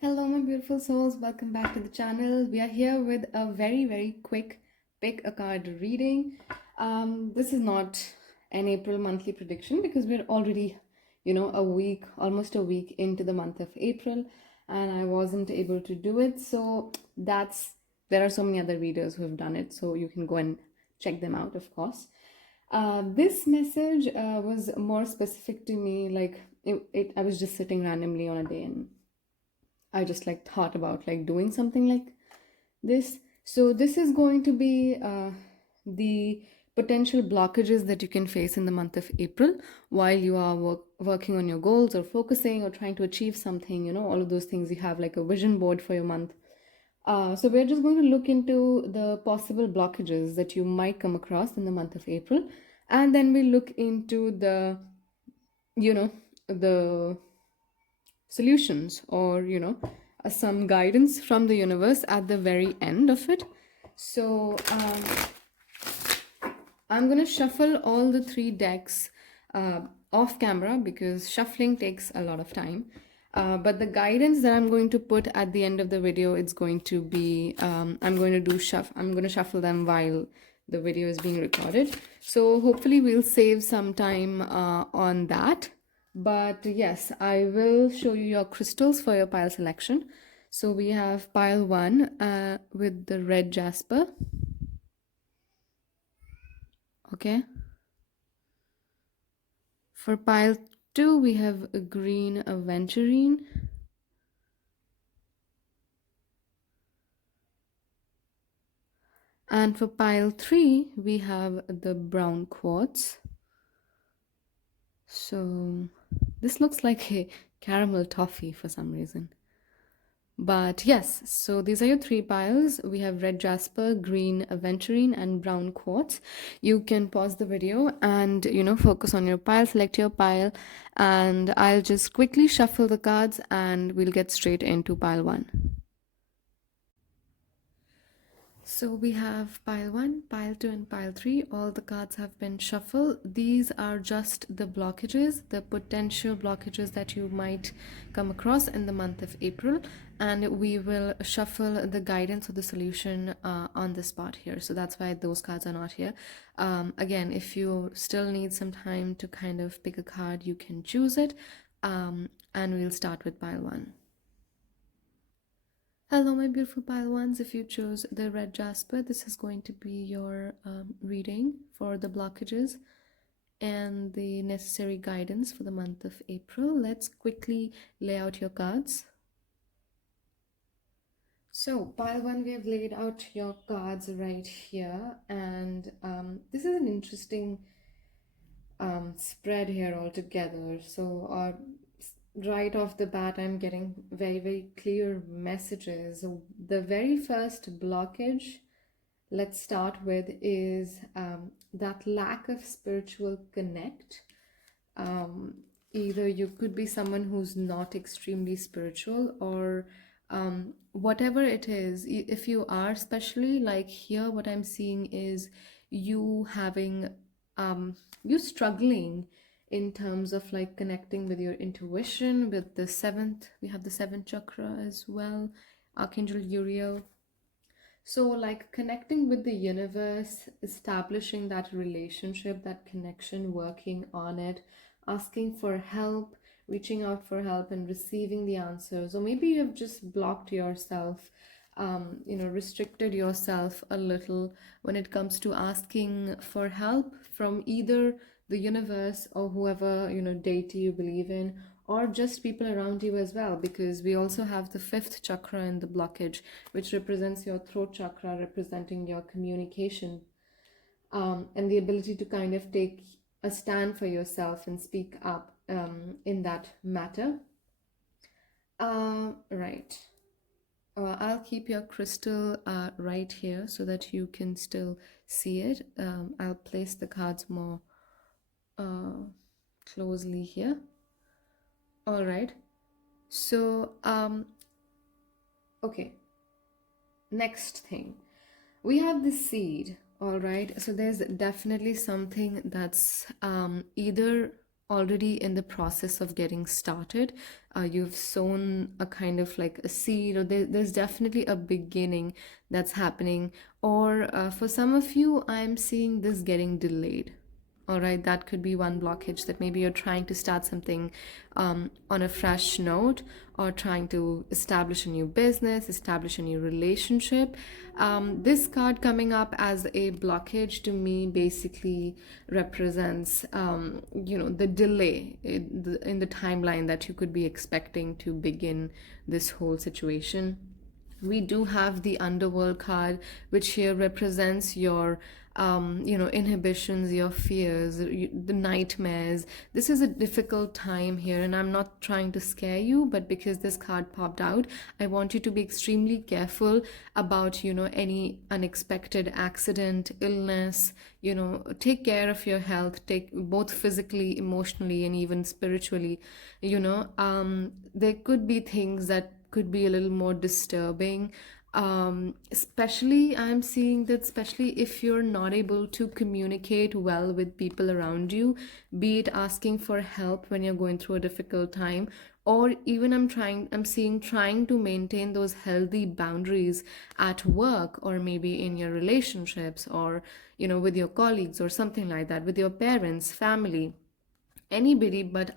Hello, my beautiful souls. Welcome back to the channel. We are here with a very quick pick a card reading. This is not an April monthly prediction because we're already, a week, almost a week into the month of April, and I wasn't able to do it. So there are so many other readers who have done it, so you can go and check them out, of course. This message was more specific to me. Like I was just sitting randomly on a day and I just thought about doing something like this. So this is going to be the potential blockages that you can face in the month of April while you are working on your goals or focusing or trying to achieve something. All of those things. You have like a vision board for your month. So we're just going to look into the possible blockages that you might come across in the month of April, and then we look into you know, the solutions or some guidance from the universe at the very end of it. So I'm going to shuffle all the three decks off camera because shuffling takes a lot of time. But the guidance that I'm going to put at the end of the video, it's going to be I'm going to shuffle them while the video is being recorded. So hopefully we'll save some time on that. But yes, I will show you your crystals for your pile selection. So we have pile 1 with the red jasper. Okay. For pile 2, we have a green aventurine. And for pile 3, we have the brown quartz. So this looks like a caramel toffee for some reason. But yes, so these are your three piles. We have red jasper, green aventurine, and brown quartz. You can pause the video and focus on your pile, select your pile, and I'll just quickly shuffle the cards and we'll get straight into pile 1. So we have pile 1, pile 2, and pile 3. All the cards have been shuffled. These are just the blockages, the potential blockages that you might come across in the month of April. And we will shuffle the guidance or the solution on the spot here. So that's why those cards are not here. Again, if you still need some time to kind of pick a card, you can choose it. And we'll start with pile 1. Hello, my beautiful pile ones. If you chose the red jasper, this is going to be your reading for the blockages and the necessary guidance for the month of April. Let's quickly lay out your cards. So, pile 1, we have laid out your cards right here, and this is an interesting spread here altogether. So, right off the bat, I'm getting very clear messages. The very first blockage, let's start with, is that lack of spiritual connect. Either you could be someone who's not extremely spiritual, or whatever it is. If you are, especially like here, what I'm seeing is you having you struggling in terms of like connecting with your intuition, with the seventh. We have the seventh chakra as well, Archangel Uriel. So like connecting with the universe, establishing that relationship, that connection, working on it, asking for help, reaching out for help and receiving the answers. Or maybe you have just blocked yourself, restricted yourself a little when it comes to asking for help from either the universe or whoever, deity you believe in, or just people around you as well, because we also have the fifth chakra in the blockage, which represents your throat chakra, representing your communication, and the ability to kind of take a stand for yourself and speak up in that matter. Right. I'll keep your crystal right here so that you can still see it. I'll place the cards more closely here. All right. So, okay. Next thing, we have the seed. All right. So there's definitely something that's either already in the process of getting started. You've sown a kind of like a seed, or there's definitely a beginning that's happening. Or for some of you, I'm seeing this getting delayed. All right, that could be one blockage, that maybe you're trying to start something on a fresh note, or trying to establish a new business, establish a new relationship. This card coming up as a blockage to me basically represents, the delay in the timeline that you could be expecting to begin this whole situation. We do have the underworld card, which here represents your inhibitions, your fears, the nightmares. This is a difficult time here, and I'm not trying to scare you, but because this card popped out, I want you to be extremely careful about any unexpected accident, illness. Take care of your health, take both physically, emotionally, and even spiritually. There could be things that could be a little more disturbing. Especially, I'm seeing that, especially if you're not able to communicate well with people around you, be it asking for help when you're going through a difficult time, or even I'm seeing trying to maintain those healthy boundaries at work, or maybe in your relationships, or with your colleagues, or something like that, with your parents, family, anybody. But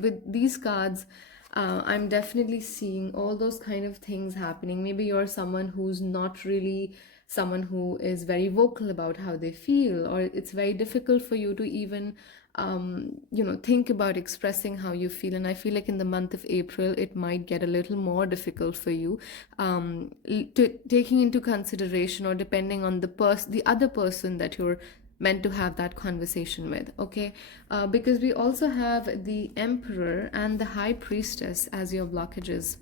with these cards, I'm definitely seeing all those kind of things happening. Maybe you're someone who's not really someone who is very vocal about how they feel, or it's very difficult for you to even think about expressing how you feel. And I feel like in the month of April it might get a little more difficult for you, taking into consideration, or depending on the other person that you're meant to have that conversation with. Okay, because we also have the Emperor and the High Priestess as your blockages.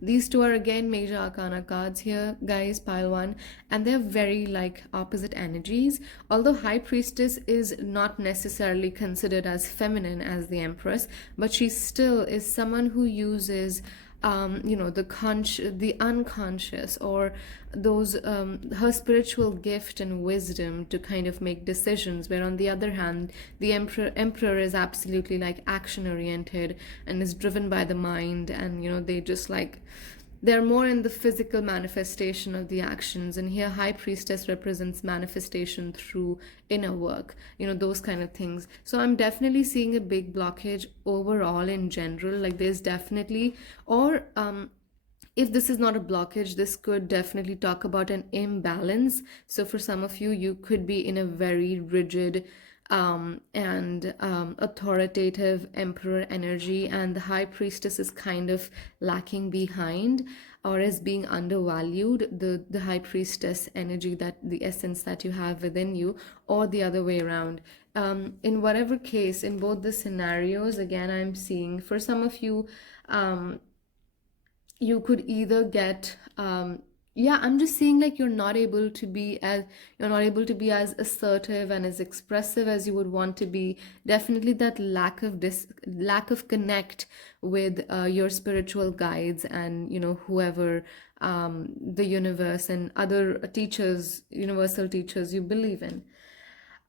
These two are again major arcana cards here, guys, pile one, and they're very like opposite energies. Although High Priestess is not necessarily considered as feminine as the Empress, but she still is someone who uses the unconscious, or those her spiritual gift and wisdom to kind of make decisions. Where on the other hand, the emperor is absolutely like action oriented and is driven by the mind, and they just like they're more in the physical manifestation of the actions. And here High Priestess represents manifestation through inner work, those kind of things. So I'm definitely seeing a big blockage overall in general. Like there's definitely, or if this is not a blockage, this could definitely talk about an imbalance. So for some of you, you could be in a very rigid and authoritative emperor energy, and the High Priestess is kind of lacking behind, or is being undervalued, the High Priestess energy, that the essence that you have within you, or the other way around. In whatever case, in both the scenarios, again, I'm seeing for some of you, you could either get yeah, I'm just seeing like you're not able to be as assertive and as expressive as you would want to be. Definitely that lack of connect with your spiritual guides, and whoever, the universe and other teachers, universal teachers you believe in.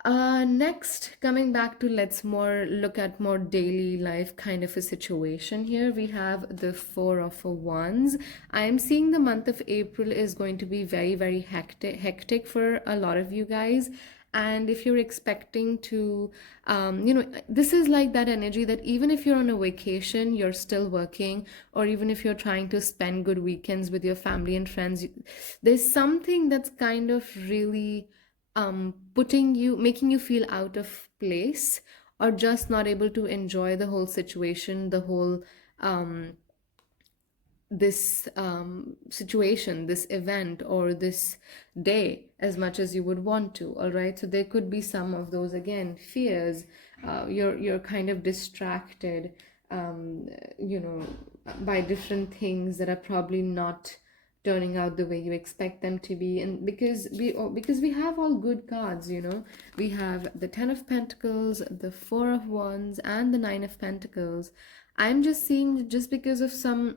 Next, coming back to, let's more look at more daily life kind of a situation here. We have the Four of Wands. I am seeing the month of April is going to be very, very hectic for a lot of you guys. And if you're expecting to, this is like that energy that even if you're on a vacation, you're still working, or even if you're trying to spend good weekends with your family and friends, there's something that's kind of really making you feel out of place, or just not able to enjoy the whole situation, the whole um, this situation, this event, or this day as much as you would want to. All right, so there could be some of those, again, fears. You're kind of distracted, um, you know by different things that are probably not turning out the way you expect them to be. And because we have all good cards, we have the Ten of Pentacles, the Four of Wands, and the Nine of Pentacles. I'm just seeing, just because of some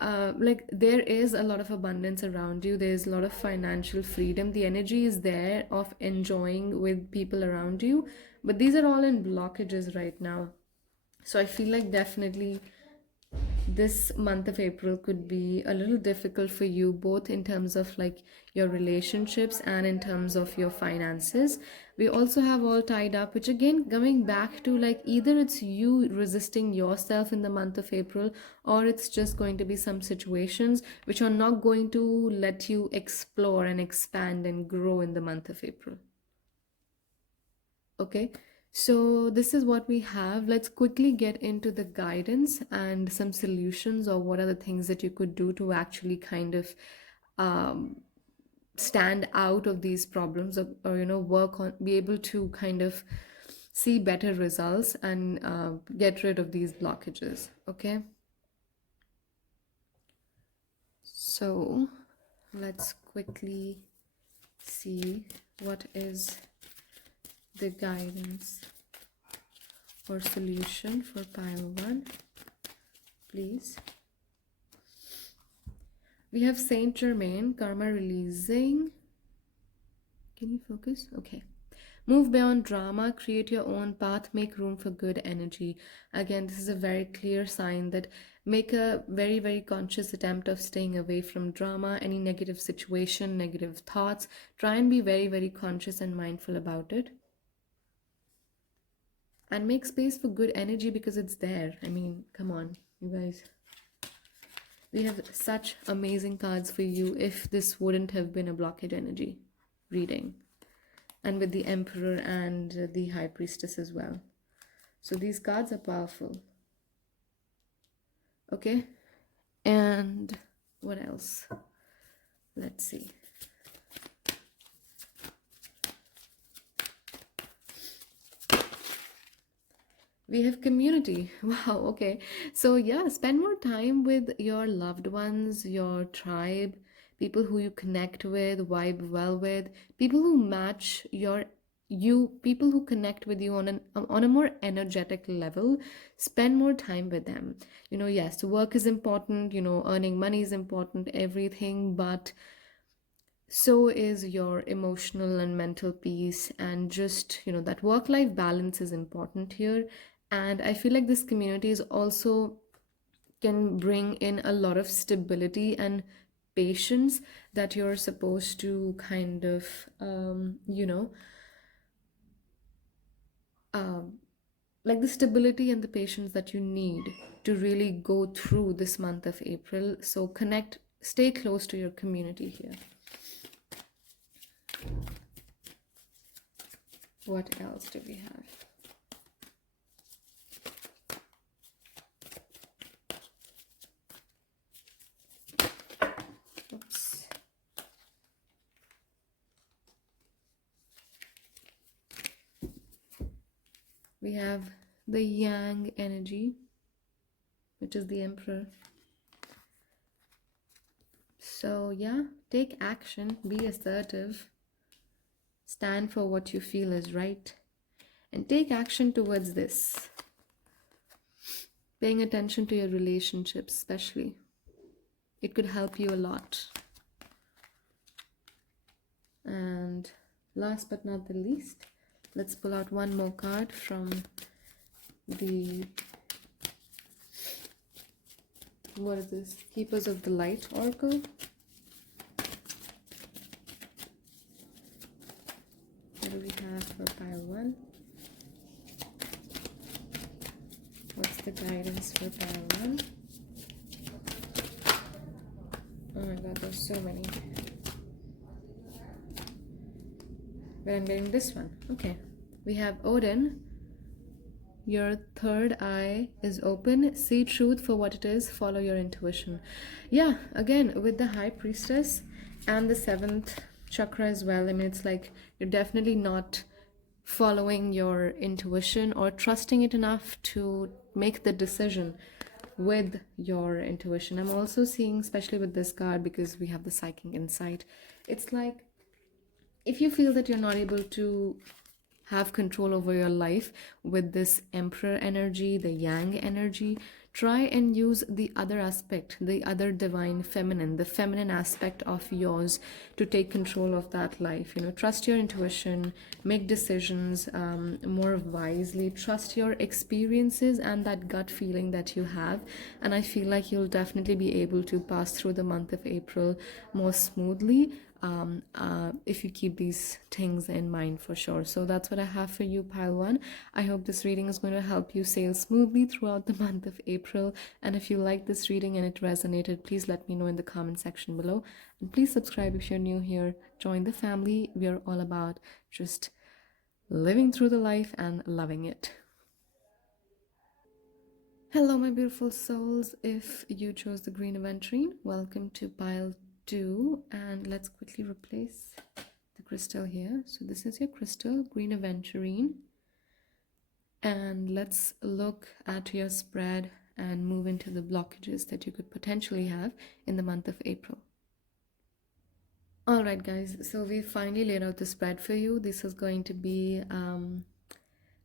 like there is a lot of abundance around you, there's a lot of financial freedom, the energy is there of enjoying with people around you, but these are all in blockages right now. So I feel like definitely this month of April could be a little difficult for you, both in terms of like your relationships and in terms of your finances. We also have all tied up, which again, coming back to like either it's you resisting yourself in the month of April, or it's just going to be some situations which are not going to let you explore and expand and grow in the month of April. Okay, so this is what we have. Let's quickly get into the guidance and some solutions, or what are the things that you could do to actually kind of um, stand out of these problems, or work on, be able to kind of see better results and get rid of these blockages. Okay, so let's quickly see what is the guidance or solution for pile 1, please. We have Saint Germain, karma releasing. Can you focus? Okay. Move beyond drama, create your own path, make room for good energy. Again, this is a very clear sign that make a very, very conscious attempt of staying away from drama, any negative situation, negative thoughts. Try and be very, very conscious and mindful about it. And make space for good energy because it's there. I mean, come on, you guys. We have such amazing cards for you if this wouldn't have been a blockage energy reading. And with the Emperor and the High Priestess as well. So these cards are powerful. Okay. And what else? Let's see. We have community. Wow, okay. So yeah, spend more time with your loved ones, your tribe, people who you connect with, vibe well with, people who match people who connect with you on a more energetic level. Spend more time with them. Yes, work is important, earning money is important, everything, but so is your emotional and mental peace, and just that work life balance is important here. And I feel like this community is also can bring in a lot of stability and patience that you're supposed to kind of um, like the stability and the patience that you need to really go through this month of April. So stay close to your community here. What else do we have? Oops. We have the Yang energy, which is the Emperor. So yeah, take action, be assertive, stand for what you feel is right, and take action towards this. Paying attention to your relationships, especially. It could help you a lot. And last but not the least, let's pull out one more card from the, what is this? Keepers of the Light Oracle. What do we have for pile 1? What's the guidance for pile 1? Oh my god, there's so many. But I'm getting this one. Okay. We have Odin. Your third eye is open. See truth for what it is. Follow your intuition. Yeah, again, with the High Priestess and the 7th chakra as well. I mean, it's like you're definitely not following your intuition or trusting it enough to make the decision with your intuition. I'm also seeing, especially with this card, because we have the Psychic Insight, it's like if you feel that you're not able to have control over your life with this Emperor energy, the Yang energy, try and use the other aspect, the other divine feminine, the feminine aspect of yours to take control of that life. You know, trust your intuition, make decisions more wisely, trust your experiences and that gut feeling that you have. And I feel like you'll definitely be able to pass through the month of April more smoothly if you keep these things in mind, for sure. So that's what I have for you, pile one. I hope this reading is going to help you sail smoothly throughout the month of April. And if you like this reading and it resonated, please let me know in the comment section below. And please subscribe if you're new here. Join the family. We are all about just living through the life and loving it. Hello, my beautiful souls. If you chose the green aventurine, welcome to pile 2. And let's quickly replace the crystal here. So this is your crystal, green aventurine. And let's look at your spread and move into the blockages that you could potentially have in the month of April. All right, guys, so we finally laid out the spread for you. This is going to be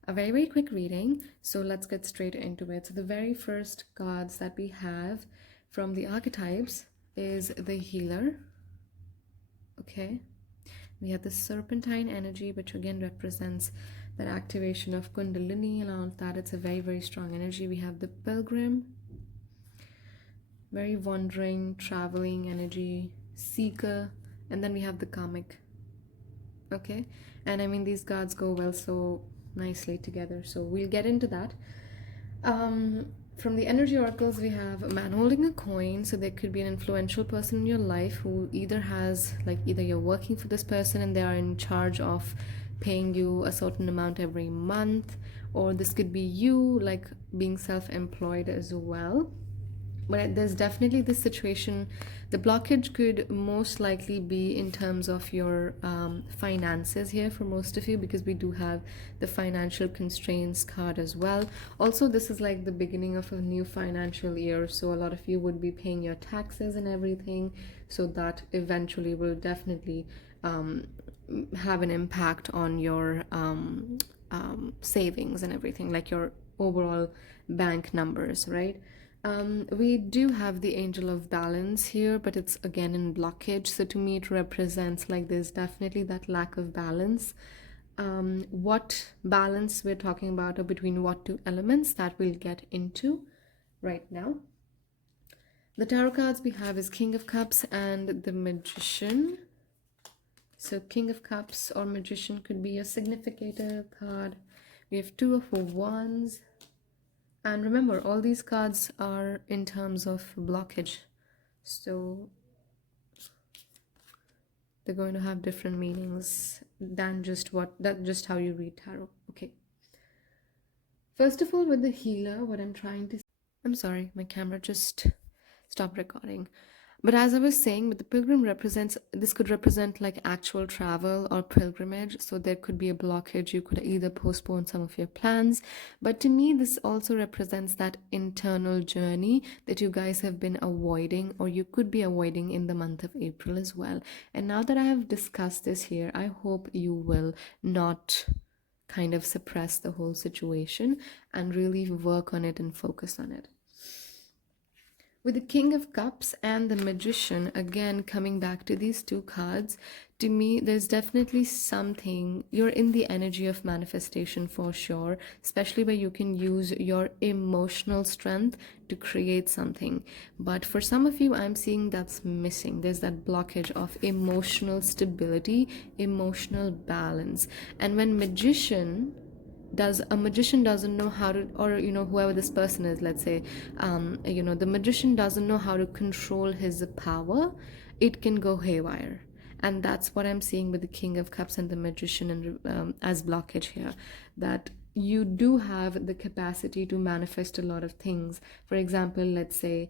a very, very quick reading. So let's get straight into it. So the very first cards that we have from the archetypes is the healer. Okay. We have the serpentine energy, which again represents that activation of Kundalini, and all of that. It's a very, very strong energy. We have the pilgrim, very wandering, traveling energy, seeker, and then we have the karmic. Okay, and I mean, these cards go well so nicely together, so we'll get into that. From the energy oracles, we have a man holding a coin. So there could be an influential person in your life who either has, like, either you're working for this person and they are in charge of paying you a certain amount every month, or this could be you, like, being self-employed as well. But there's definitely this situation. The blockage could most likely be in terms of your finances here for most of you, because we do have the financial constraints card as well. Also, this is like the beginning of a new financial year, so a lot of you would be paying your taxes and everything, so that eventually will definitely have an impact on your savings and everything, like your overall bank numbers, right? We do have the angel of balance here, but it's again in blockage. So to me, it represents like there's definitely that lack of balance. What balance we're talking about, or between what two elements, that we'll get into right now. The tarot cards we have is King of Cups and the Magician. So King of Cups or Magician could be a significator card. We have Two of Wands. And remember, all these cards are in terms of blockage. So they're going to have different meanings than just how you read tarot. Okay. First of all, with the healer, what I'm trying to... I'm sorry, my camera just stopped recording. But as I was saying, with the pilgrim this could represent like actual travel or pilgrimage. So there could be a blockage. You could either postpone some of your plans. But to me, this also represents that internal journey that you guys have been avoiding, or you could be avoiding in the month of April as well. And now that I have discussed this here, I hope you will not kind of suppress the whole situation and really work on it and focus on it. With the King of Cups and the Magician, again, coming back to these two cards, to me, there's definitely something, you're in the energy of manifestation for sure, especially where you can use your emotional strength to create something. But for some of you, I'm seeing that's missing. There's that blockage of emotional stability, emotional balance. And when a magician doesn't know how to, or whoever this person is, let's say, the magician doesn't know how to control his power, it can go haywire. And that's what I'm seeing with the King of Cups and the Magician, and as blockage here, that you do have the capacity to manifest a lot of things. For example, let's say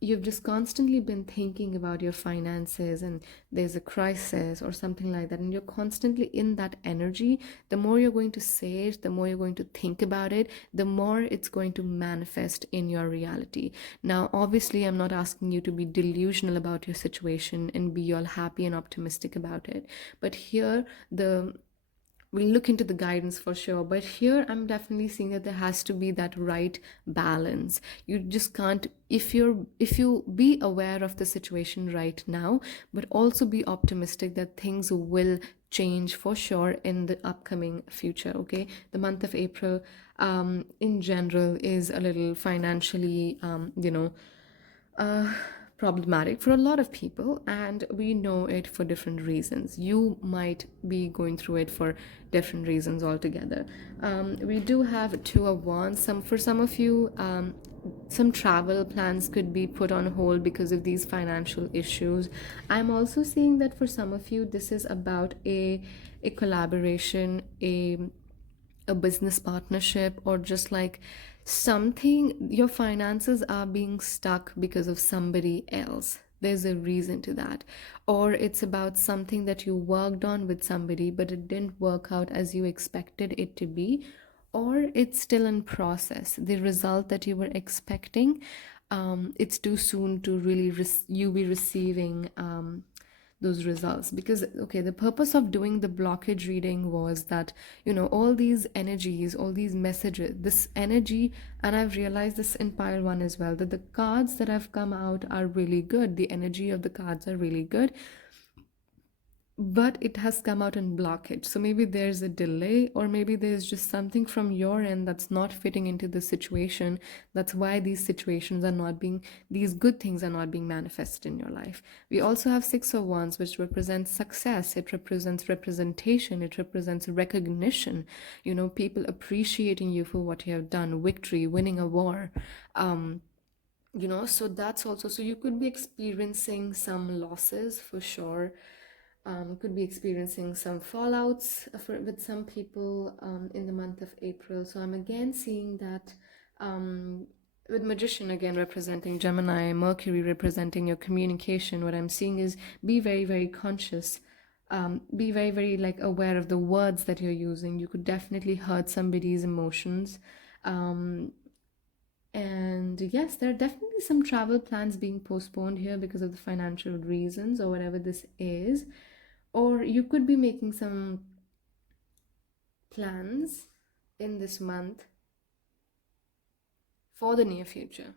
you've just constantly been thinking about your finances and there's a crisis or something like that, and you're constantly in that energy. The more you're going to say it, the more you're going to think about it, the more it's going to manifest in your reality. Now, obviously, I'm not asking you to be delusional about your situation and be all happy and optimistic about it, but here the we'll look into the guidance for sure. But here I'm definitely seeing that there has to be that right balance. You just can't, if you be aware of the situation right now, but also be optimistic that things will change for sure in the upcoming future. Okay, the month of April in general is a little financially uh, problematic for a lot of people, and we know it for different reasons. You might be going through it for different reasons altogether. We do have Two of Wands. For some of you, some travel plans could be put on hold because of these financial issues. I'm also seeing that for some of you, this is about a collaboration, a business partnership, or just like something, your finances are being stuck because of somebody else. There's a reason to that. Or it's about something that you worked on with somebody but it didn't work out as you expected it to be, or it's still in process. The result that you were expecting, it's too soon to really you be receiving those results. Because okay, the purpose of doing the blockage reading was that, you know, all these energies, all these messages, this energy, and I've realized this in pile one as well, that the cards that have come out are really good, the energy of the cards are really good, but it has come out in blockage. So maybe there's a delay, or maybe there's just something from your end that's not fitting into the situation. That's why these situations are not being, these good things are not being manifested in your life. We also have Six of Wands, which represents success. It represents representation. It represents recognition. You know, people appreciating you for what you have done, victory, winning a war. You know, so that's also, so you could be experiencing some losses for sure. Could be experiencing some fallouts with some people in the month of April. So I'm again seeing that with Magician again representing Gemini, Mercury representing your communication. What I'm seeing is be very, very conscious. Be very, very like aware of the words that you're using. You could definitely hurt somebody's emotions. And yes, there are definitely some travel plans being postponed here because of the financial reasons or whatever this is. Or you could be making some plans in this month for the near future.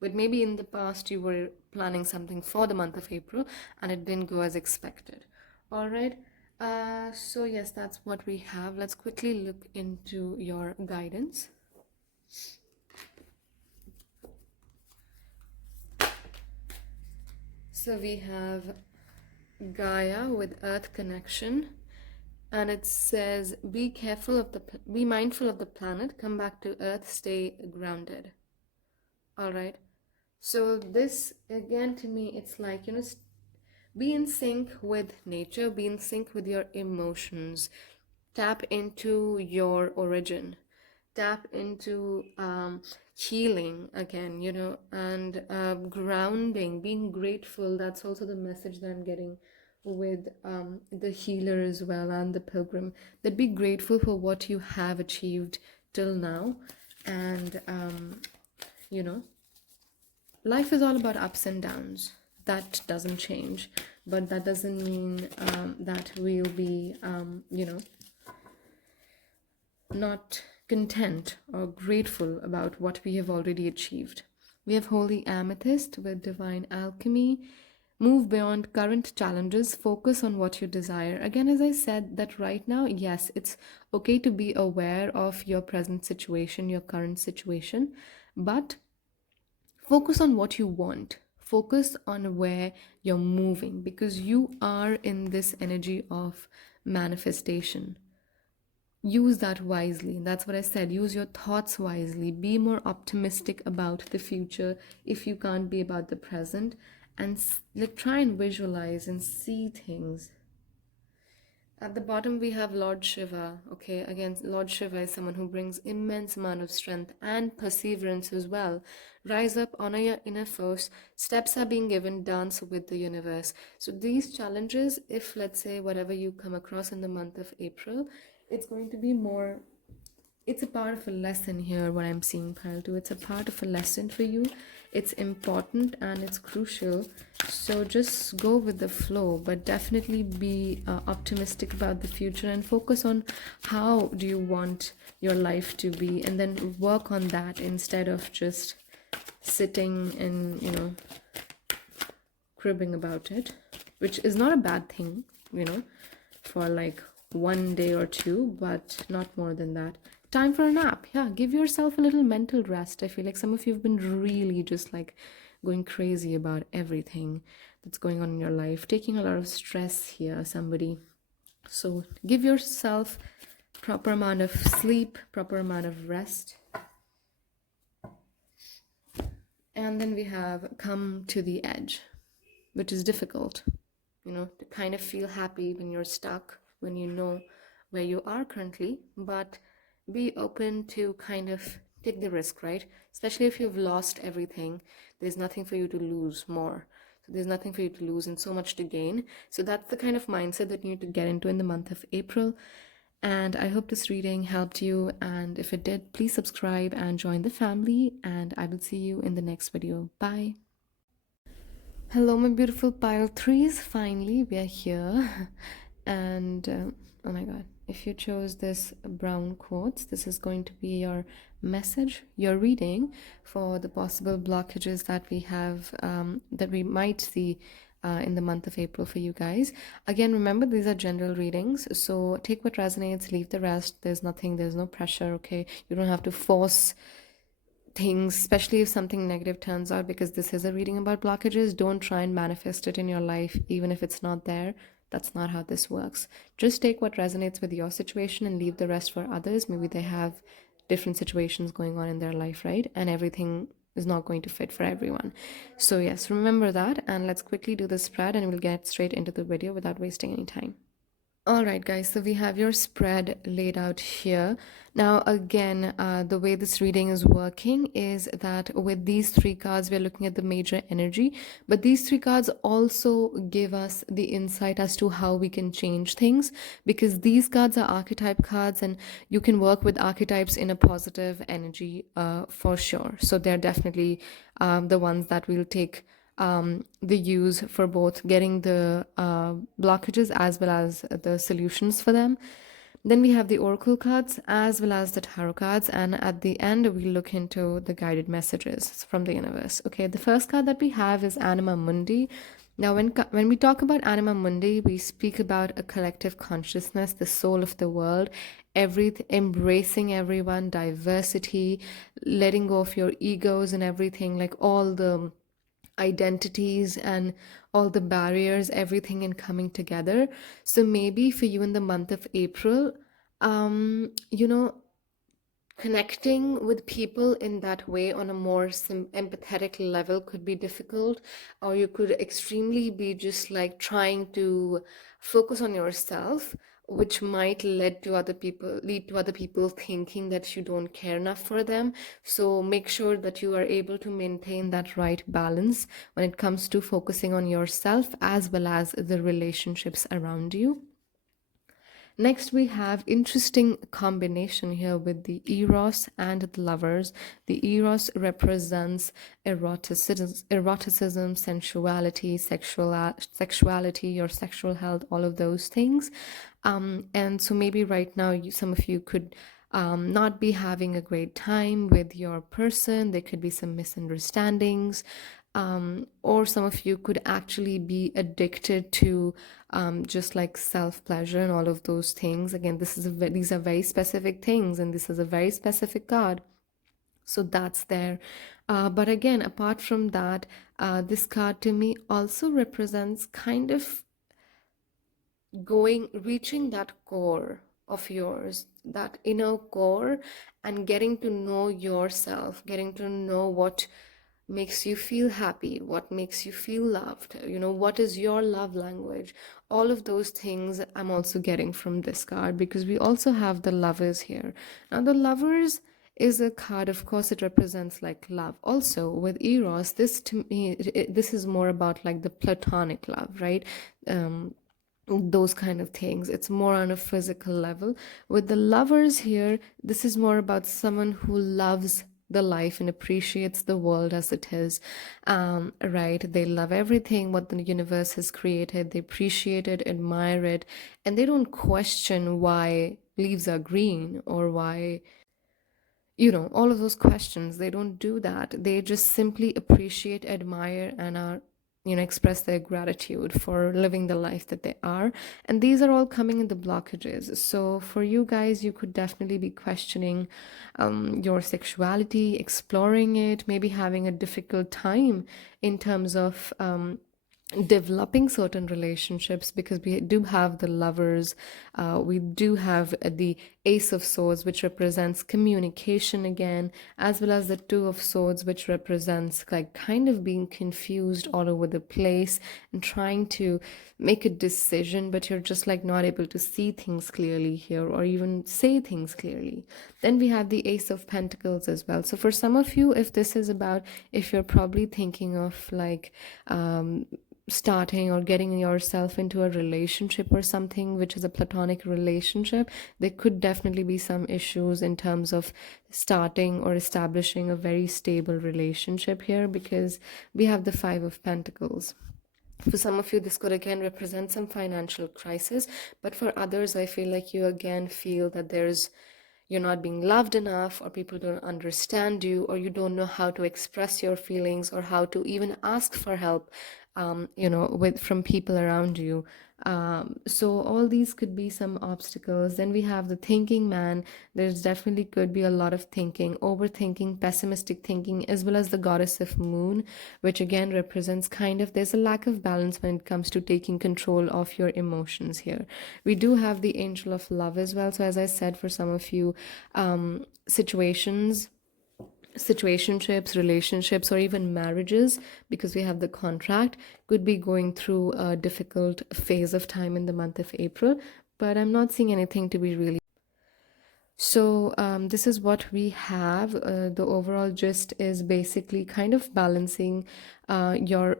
But maybe in the past you were planning something for the month of April and it didn't go as expected. All right. So yes, that's what we have. Let's quickly look into your guidance. So we have Gaia with Earth connection, and it says be mindful of the planet, come back to Earth, stay grounded. All right. So this again, to me, it's like, you know, be in sync with nature, be in sync with your emotions, tap into your origin, tap into healing again, you know, and grounding, being grateful. That's also the message that I'm getting with the healer as well, and the pilgrim, that be grateful for what you have achieved till now. And you know, life is all about ups and downs. That doesn't change, but that doesn't mean that we'll be you know, not content or grateful about what we have already achieved. We have Holy Amethyst with Divine Alchemy. Move beyond current challenges, focus on what you desire. Again, as I said, that right now, yes, it's okay to be aware of your present situation, your current situation, but focus on what you want. Focus on where you're moving, because you are in this energy of manifestation. Use that wisely. That's what I said. Use your thoughts wisely. Be more optimistic about the future if you can't be about the present. And like, try and visualize and see things. At the bottom, we have Lord Shiva. Okay, again, Lord Shiva is someone who brings immense amount of strength and perseverance as well. Rise up, honor your inner force. Steps are being given, dance with the universe. So these challenges, if let's say whatever you come across in the month of April, it's going to be more, it's a part of a lesson here, what I'm seeing, Pile 2. It's a part of a lesson for you. it's important and it's crucial. So just go with the flow, but definitely be optimistic about the future and focus on how do you want your life to be, and then work on that instead of just sitting and, cribbing about it, which is not a bad thing, for like one day or two, but not more than that. Time for a nap. Yeah, give yourself a little mental rest. I feel like some of you have been really just like going crazy about everything that's going on in your life, taking a lot of stress here, somebody. So give yourself proper amount of sleep, proper amount of rest. And then we have come to the edge, which is difficult, to kind of feel happy when you're stuck, when you know where you are currently, but be open to kind of take the risk, right? Especially if you've lost everything, there's nothing for you to lose more. So there's nothing for you to lose and so much to gain. So that's the kind of mindset that you need to get into in the month of April. And I hope this reading helped you. And if it did, please subscribe and join the family. And I will see you in the next video. Bye. Hello, my beautiful pile threes. Finally, we are here. And oh my god, if you chose this brown quotes, this is going to be your message, your reading for the possible blockages that we have, that we might see in the month of April for you guys. Again, remember, these are general readings, so take what resonates, leave the rest. There's no pressure, okay? You don't have to force things, especially if something negative turns out, because this is a reading about blockages. Don't try and manifest it in your life, even if it's not there. That's not how this works. Just take what resonates with your situation and leave the rest for others. Maybe they have different situations going on in their life, right? And everything is not going to fit for everyone. So yes, remember that, and let's quickly do the spread and we'll get straight into the video without wasting any time. All right, guys, so we have your spread laid out here. Now, again, the way this reading is working is that with these three cards, we're looking at the major energy, but these three cards also give us the insight as to how we can change things, because these cards are archetype cards and you can work with archetypes in a positive energy for sure. So they're definitely the ones that we'll take the use for both getting the blockages as well as the solutions for them. Then we have the oracle cards as well as the tarot cards, and at the end we look into the guided messages from the universe. Okay, the first card that we have is Anima Mundi. Now, when we talk about Anima Mundi, we speak about a collective consciousness, the soul of the world, embracing everyone, diversity, letting go of your egos and everything, like all the identities and all the barriers, everything, and coming together. So maybe for you in the month of April, you know, connecting with people in that way on a more empathetic level could be difficult, or you could extremely be just like trying to focus on yourself, which might lead to other people thinking that you don't care enough for them. So make sure that you are able to maintain that right balance when it comes to focusing on yourself as well as the relationships around you. Next, we have interesting combination here with the Eros and the Lovers. The Eros represents eroticism, sensuality, sexuality, your sexual health, all of those things. And so maybe right now, some of you could not be having a great time with your person. There could be some misunderstandings. Or some of you could actually be addicted to just like self-pleasure and all of those things. Again, these are very specific things, and this is a very specific card. So that's there. But again, apart from that, this card to me also represents kind of reaching that core of yours, that inner core, and getting to know yourself, getting to know what makes you feel happy, what makes you feel loved, what is your love language. All of those things I'm also getting from this card, because we also have the Lovers here. Now, the Lovers is a card, of course, it represents like love. Also with Eros, this to me, this is more about like the platonic love, right? Those kind of things. It's more on a physical level. With the Lovers here, this is more about someone who loves the life and appreciates the world as it is. Right? They love everything what the universe has created. They appreciate it, admire it, and they don't question why leaves are green or why, all of those questions. They don't do that. They just simply appreciate, admire, and are, express their gratitude for living the life that they are. And these are all coming in the blockages. So for you guys, you could definitely be questioning your sexuality, exploring it, maybe having a difficult time in terms of developing certain relationships, because we do have the lovers, we do have the ace of swords, which represents communication again, as well as the two of swords, which represents like kind of being confused all over the place and trying to make a decision, but you're just like not able to see things clearly here or even say things clearly. Then we have the ace of pentacles as well. So for some of you, if this is about, if you're probably thinking of like starting or getting yourself into a relationship or something which is a platonic relationship, there could definitely be some issues in terms of starting or establishing a very stable relationship here, because we have the Five of Pentacles. For some of you, this could again represent some financial crisis, but for others, I feel like you again feel that you're not being loved enough, or people don't understand you, or you don't know how to express your feelings or how to even ask for help, from people around you. So all these could be some obstacles. Then we have the thinking man. There's definitely could be a lot of thinking, overthinking, pessimistic thinking, as well as the goddess of moon, which again represents kind of there's a lack of balance when it comes to taking control of your emotions here. We do have the angel of love as well. So as I said, for some of you, situationships, relationships, or even marriages, because we have the contract, could be going through a difficult phase of time in the month of April, but I'm not seeing anything to be really. So this is what we have. The overall gist is basically kind of balancing your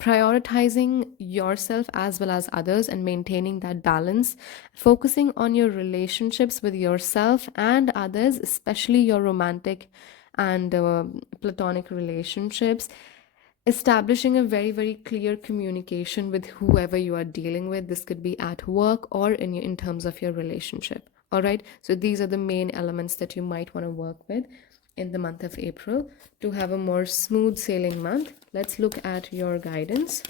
prioritizing yourself as well as others and maintaining that balance, focusing on your relationships with yourself and others, especially your romantic and platonic relationships, establishing a very very clear communication with whoever you are dealing with. This could be at work or in terms of your relationship. All right, so these are the main elements that you might want to work with in the month of April to have a more smooth sailing month. Let's look at your guidance.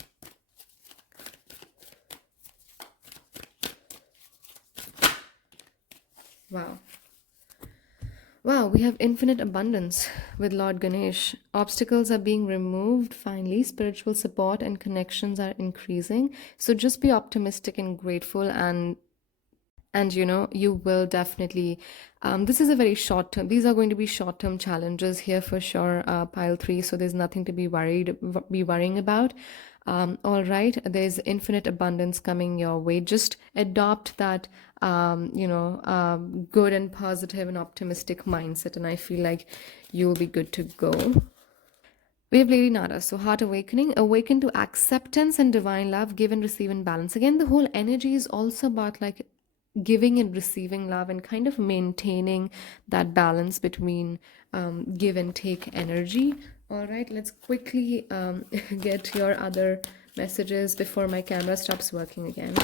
Wow, we have infinite abundance with Lord Ganesh. Obstacles are being removed finally. Spiritual support and connections are increasing. So just be optimistic and grateful, and you will definitely this is a very short term, these are going to be short term challenges here for sure, pile 3, so there's nothing to be worrying about. All right, there's infinite abundance coming your way. Just adopt that good and positive and optimistic mindset, and I feel like you'll be good to go. We have Lady Nada. So, heart awakening, awaken to acceptance and divine love, give and receive in balance. Again, the whole energy is also about like giving and receiving love and kind of maintaining that balance between give and take energy. All right, let's quickly get your other messages before my camera stops working again.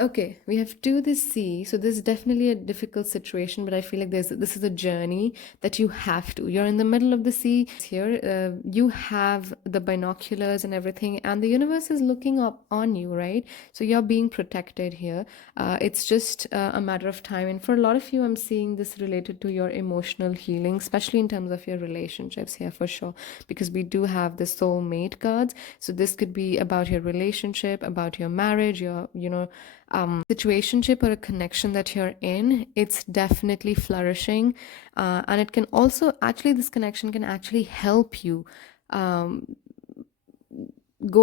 Okay, we have to the sea. So this is definitely a difficult situation, but I feel like this is a journey that you have to. You're in the middle of the sea here. You have the binoculars and everything, and the universe is looking up on you, right? So you're being protected here. It's just a matter of time. And for a lot of you, I'm seeing this related to your emotional healing, especially in terms of your relationships here for sure, because we do have the soulmate cards. So this could be about your relationship, about your marriage, your, situationship or a connection that you're in. It's definitely flourishing, and it can also actually, this connection can actually help you go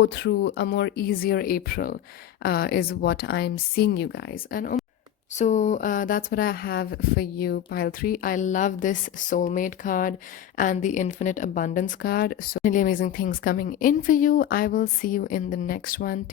through a more easier April, is what I'm seeing, you guys. And so that's what I have for you, pile 3. I love this soulmate card and the infinite abundance card. So really amazing things coming in for you. I will see you in the next one.